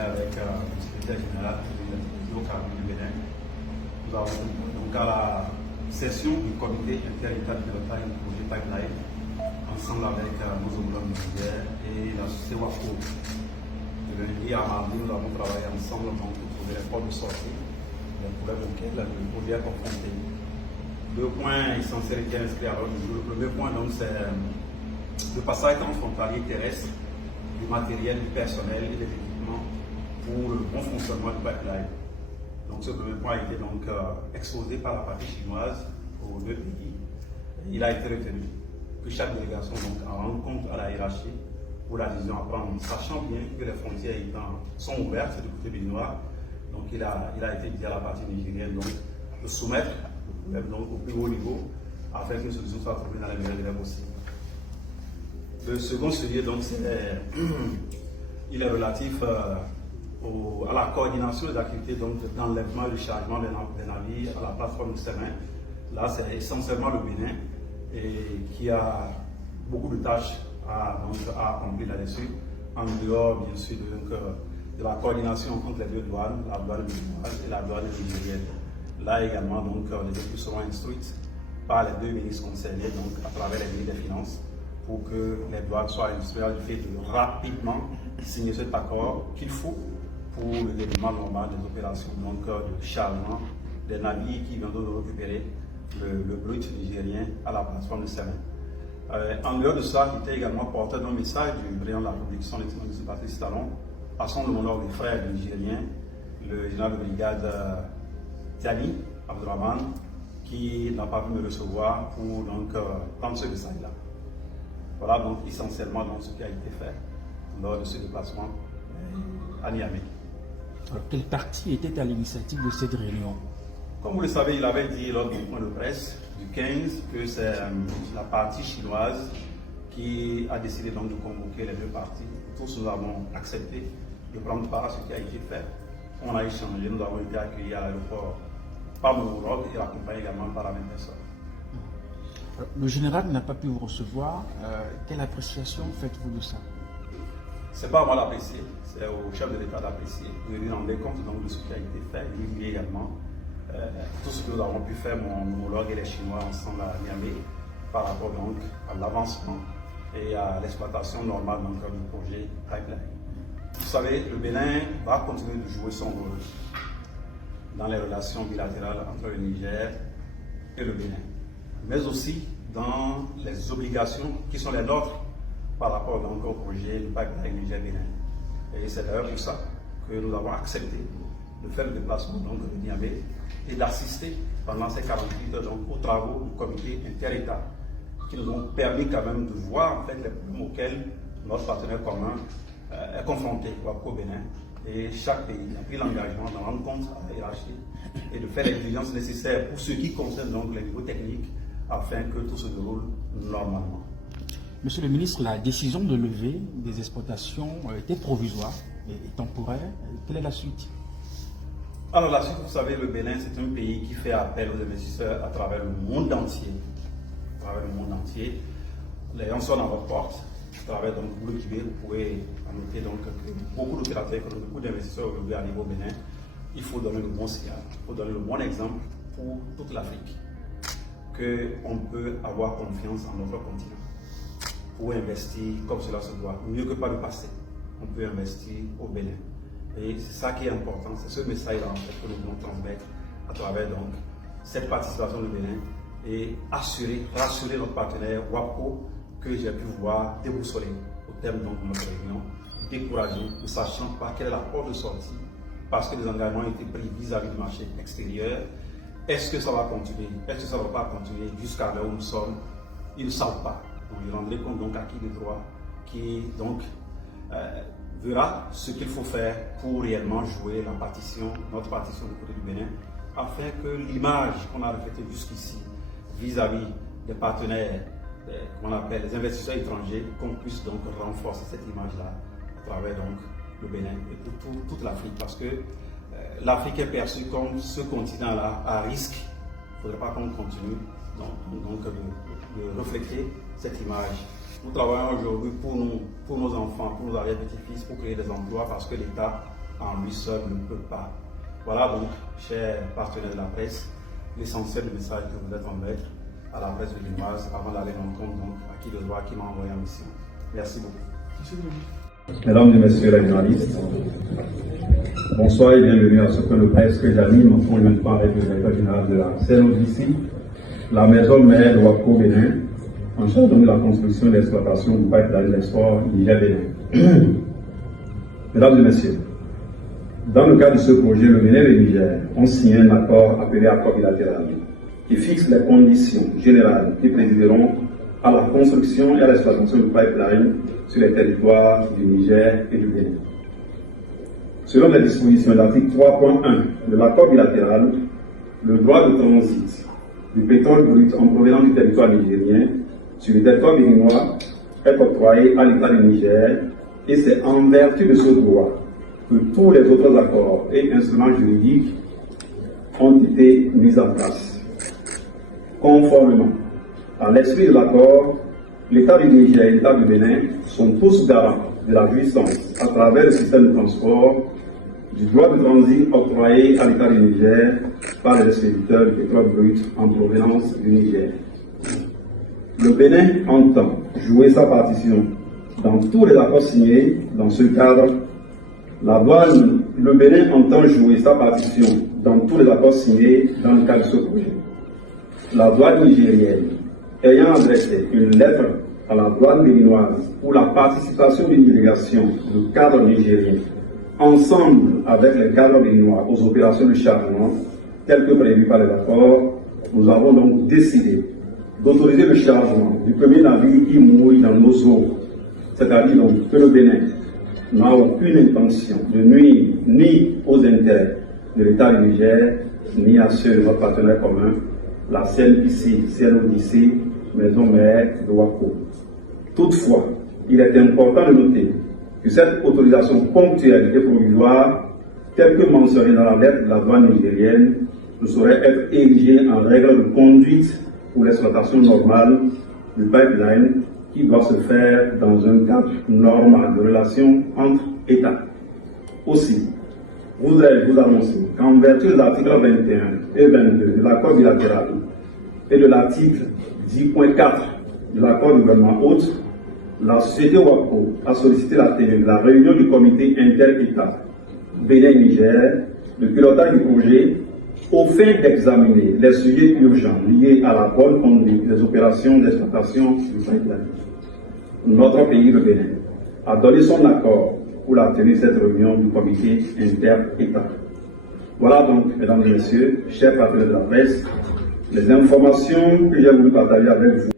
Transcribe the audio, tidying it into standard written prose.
avec le secrétaire général du hydrocarbures du Bénin. Nous avons donc à la session du comité inter-État de pilotage du projet Pipeline, ensemble avec nos homologues militaires et la société WAPCO. De lundi à mardi, nous avons travaillé ensemble pour trouver les portes de sortie, les problèmes auxquels le projet est confronté. Deux points essentiels qui sont inscrits à l'ordre du jour. Le premier point, c'est le passage transfrontalier terrestre du matériel, du personnel et des équipements pour le bon fonctionnement du pipeline. Donc ce premier point a été exposé par la partie chinoise aux deux pays. Il a été retenu que chaque délégation en rende compte à la hiérarchie pour la décision à prendre, sachant bien que les frontières sont ouvertes du côté béninois. Donc il a été dit à la partie nigérienne de soumettre le problème au plus haut niveau afin que une solution soit trouvée dans les meilleurs délais possibles. Le second sujet, il est relatif à la coordination des activités d'enlèvement et de chargement des navires à la plateforme de Semin. Là, c'est essentiellement le Bénin qui a beaucoup de tâches à accomplir là-dessus, en dehors, bien sûr, de la coordination entre les deux douanes, la douane béninoise et la douane nigérienne. Là également, les équipes seront instruites par les deux ministres concernés, à travers les ministres des Finances, pour que les douanes soient instruites du fait de rapidement signer cet accord qu'il faut pour le déroulement normal des opérations de chargement des navires qui viendront de récupérer le brut nigérien à la plateforme de Semin. En dehors de ça, qui était également porteur d'un message du président de la République, son Excellence M. Patrice Talon, à son homologue des frères nigériens, le général de brigade Tiani Abdurrahman, qui n'a pas pu me recevoir pour prendre ce message-là. Voilà donc essentiellement ce qui a été fait lors de ce déplacement à Niamey. Quelle partie était à l'initiative de cette réunion? Comme vous le savez, il avait dit lors du point de presse du 15 que c'est la partie chinoise qui a décidé de convoquer les deux parties. Tous nous avons accepté de prendre part à ce qui a été fait. On a échangé, nous avons été accueillis à l'aéroport par mon homologue et accompagnés également par la même personne. Le général n'a pas pu vous recevoir. Quelle appréciation faites-vous de ça? Ce n'est pas à moi d'apprécier, c'est au chef de l'État d'apprécier. Vous lui rendre compte de ce qui a été fait, lui également. Tout ce que nous avons pu faire, mon homologue et les Chinois ensemble à Niamey, par rapport à l'avancement et à l'exploitation normale du projet Pipeline. Vous savez, le Bénin va continuer de jouer son rôle dans les relations bilatérales entre le Niger et le Bénin, mais aussi dans les obligations qui sont les nôtres par rapport au projet du Pipeline Niger-Bénin. Et c'est d'ailleurs pour ça que nous avons accepté de faire le déplacement de Niamey et d'assister pendant ces 48 heures aux travaux du comité inter-État qui nous ont permis quand même de voir les problèmes auxquels notre partenaire commun est confronté au Bénin. Et chaque pays a pris l'engagement d'en rendre compte à la hiérarchie et de faire les diligences nécessaires pour ce qui concerne les niveaux techniques afin que tout se déroule normalement. Monsieur le ministre, la décision de lever des exploitations était provisoire et temporaire. Quelle est la suite? Alors la suite, vous savez, le Bénin, c'est un pays qui fait appel aux investisseurs à travers le monde entier. Les gens sont dans votre porte. À travers Google TV, vous pouvez noter que beaucoup d'opérateurs économiques, beaucoup d'investisseurs aujourd'hui à niveau Bénin, il faut donner le bon signal, il faut donner le bon exemple pour toute l'Afrique, qu'on peut avoir confiance en notre continent pour investir comme cela se doit, mieux que par le passé. On peut investir au Bénin. Et c'est ça qui est important, c'est ce message-là que nous devons transmettre à travers cette participation du Bénin et rassurer notre partenaire WAPCO que j'ai pu voir déboussoler au terme de notre réunion, découragé, ne sachant pas quelle est la porte de sortie, parce que les engagements ont été pris vis-à-vis du marché extérieur. Est-ce que ça va continuer? Est-ce que ça ne va pas continuer jusqu'à là où nous sommes? Ils ne savent pas. Donc, ils rendront compte à qui de droit, qui verra ce qu'il faut faire pour réellement jouer notre partition du côté du Bénin, afin que l'image qu'on a reflétée jusqu'ici vis-à-vis des partenaires, qu'on appelle les investisseurs étrangers, qu'on puisse renforcer cette image-là à travers le Bénin et pour toute l'Afrique, parce que l'Afrique est perçue comme ce continent-là à risque. Il ne faudrait pas qu'on continue de refléter cette image. Nous travaillons aujourd'hui pour nos enfants, pour nos arrière-petits-fils, pour créer des emplois, parce que l'État en lui seul ne peut pas. Voilà donc, chers partenaires de la presse, l'essentiel du message que vous êtes en mettre à la presse de Limoise avant d'aller dans le compte donc, à qui de droit qui m'a envoyé en mission. Merci beaucoup. Mesdames et messieurs les journalistes, bonsoir et bienvenue à ce point de presse que j'anime en conjointement avec le directeur général de la CNODC, la maison mère de Wako Bénin, en charge de la construction et l'exploitation du pipeline d'export Niger-Bénin. Mesdames et messieurs, dans le cadre de ce projet, le Bénin et le Niger ont signé un accord appelé accord bilatéral qui fixe les conditions générales qui présideront à la construction et à l'exploitation du pipeline sur les territoires du Niger et du Bénin. Selon les dispositions de l'article 3.1 de l'accord bilatéral, le droit de transit du pétrole brut en provenance du territoire nigérien sur le territoire béninois est octroyé à l'État du Niger et c'est en vertu de ce droit que tous les autres accords et instruments juridiques ont été mis en place. Conformément à l'esprit de l'accord, l'État du Niger et l'État du Bénin sont tous garants de la jouissance à travers le système de transport du droit de transit octroyé à l'État du Niger par les expéditeurs du pétrole brut en provenance du Niger. Le Bénin entend jouer sa partition dans tous les accords signés dans ce cadre. Le Bénin entend jouer sa partition dans tous les accords signés dans le cadre de ce projet. La douane nigérienne ayant adressé une lettre à la douane béninoise pour la participation d'une délégation du cadre nigérien, ensemble avec les cadres béninois aux opérations de chargement, telles que prévues par les accords, nous avons donc décidé d'autoriser le chargement du premier navire qui mouille dans nos eaux, c'est-à-dire donc que le Bénin n'a aucune intention de nuire ni aux intérêts de l'État du Niger, ni à ceux de notre partenaire commun, la CNODC, maison mère de Wako. Toutefois, il est important de noter que cette autorisation ponctuelle et provisoire, telle que mentionnée dans la lettre de la douane nigérienne, ne saurait être érigée en règle de conduite pour l'exploitation normale du pipeline qui doit se faire dans un cadre normal de relations entre États. Aussi, vous annoncez qu'en vertu de l'article 21 et 22 de l'accord bilatéral et de l'article 10.4 de l'accord de gouvernement hôte, la société Wako a sollicité la tenue de la réunion du comité inter-État Bénin-Niger, le pilotage du projet, au fin d'examiner les sujets urgents liés à la bonne conduite des opérations d'exploitation du pipeline. Notre pays, le Bénin, a donné son accord pour la tenue de cette réunion du comité inter-État. Voilà donc, mesdames et messieurs, chers partenaires de la presse, les informations que j'ai voulu partager avec vous.